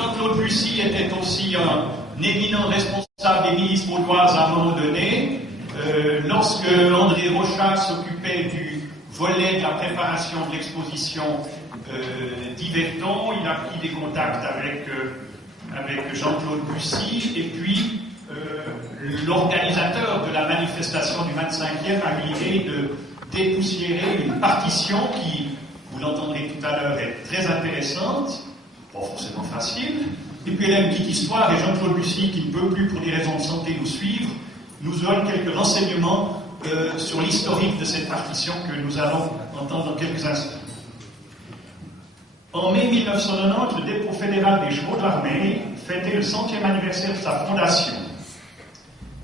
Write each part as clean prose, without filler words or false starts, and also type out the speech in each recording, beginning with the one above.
Jean-Claude Bussy était aussi un éminent responsable des milices vaudoises à un moment donné. Lorsque André Rochat s'occupait du volet de la préparation de l'exposition d'Yveton, il a pris des contacts avec Jean-Claude Bussy, et puis l'organisateur de la manifestation du 25e a eu l'idée de dépoussiérer une partition qui, vous l'entendrez tout à l'heure, est très intéressante, pas forcément facile, et puis elle a une petite histoire, et Jean-Claude Bussy, qui ne peut plus pour des raisons de santé nous suivre, nous donne quelques renseignements sur l'historique de cette partition que nous allons entendre dans quelques instants. En mai 1990, le dépôt fédéral des chevaux de l'armée fêtait le 100e anniversaire de sa fondation.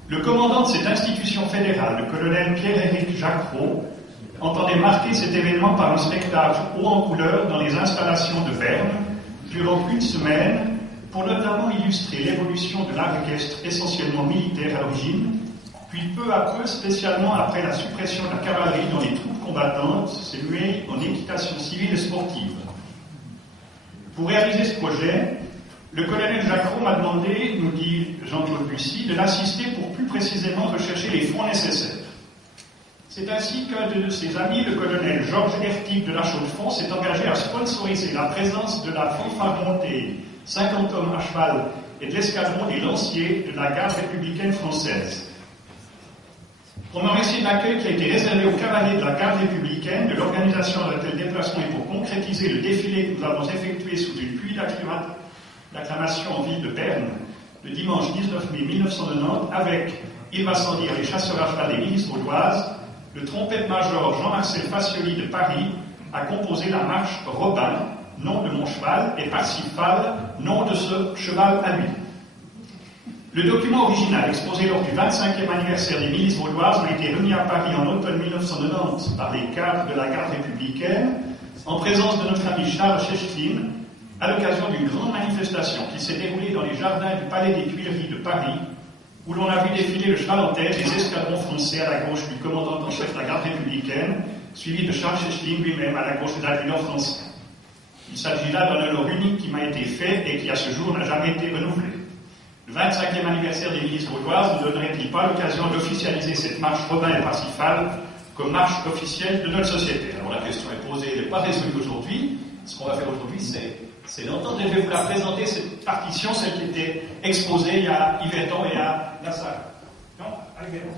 Le commandant de cette institution fédérale, le colonel Pierre-Éric Jacquereau, entendait marquer cet événement par un spectacle haut en couleur dans les installations de Berne durant une semaine pour notamment illustrer l'évolution de l'art équestre essentiellement militaire à l'origine, puis peu à peu, spécialement après la suppression de la cavalerie dans les troupes combattantes, s'est mué en équitation civile et sportive. Pour réaliser ce projet, le colonel Jacquereau m'a demandé, nous dit Jean-Claude Bussy, de l'assister pour plus précisément rechercher les fonds nécessaires. C'est ainsi qu'un de ses amis, le colonel Georges Hertig de la Chaux-de-Fonds, s'est engagé à sponsoriser la présence de la fanfare montée 50 hommes à cheval et de l'escadron des lanciers de la garde républicaine française. Pour me remercier de l'accueil qui a été réservé aux cavaliers de la garde républicaine, de l'organisation de tel déplacement et pour concrétiser le défilé que nous avons effectué sous une pluie d'acclamation en ville de Berne, le dimanche 19 mai 1990, avec Yves Ascendir, les chasseurs à cheval des milices vaudoises, le trompette-major Jean-Marcel Facioli de Paris a composé la marche Robin, nom de mon cheval, et Parsifal, nom de ce cheval à lui. Le document original exposé lors du 25e anniversaire des milices vaudoises a été remis à Paris en automne 1990 par les cadres de la garde républicaine, en présence de notre ami Charles Chechlin, à l'occasion d'une grande manifestation qui s'est déroulée dans les jardins du Palais des Tuileries de Paris, où l'on a vu défiler le cheval en tête des escadrons français à la gauche du commandant en chef de la garde républicaine, suivi de Charles Chechlin lui-même à la gauche de l'adjudant français. Il s'agit là d'un honneur unique qui m'a été fait et qui à ce jour n'a jamais été renouvelé. Le 25e anniversaire des milices vaudoises ne donnerait-il pas l'occasion d'officialiser cette marche Robin et Parsifal comme marche officielle de notre société? Alors la question est posée, elle n'est pas résolue aujourd'hui. Ce qu'on va faire aujourd'hui, c'est l'entendre. Je vais vous la présenter, cette partition, celle qui était exposée à Yveton et à Nassar. Non, à Yveton.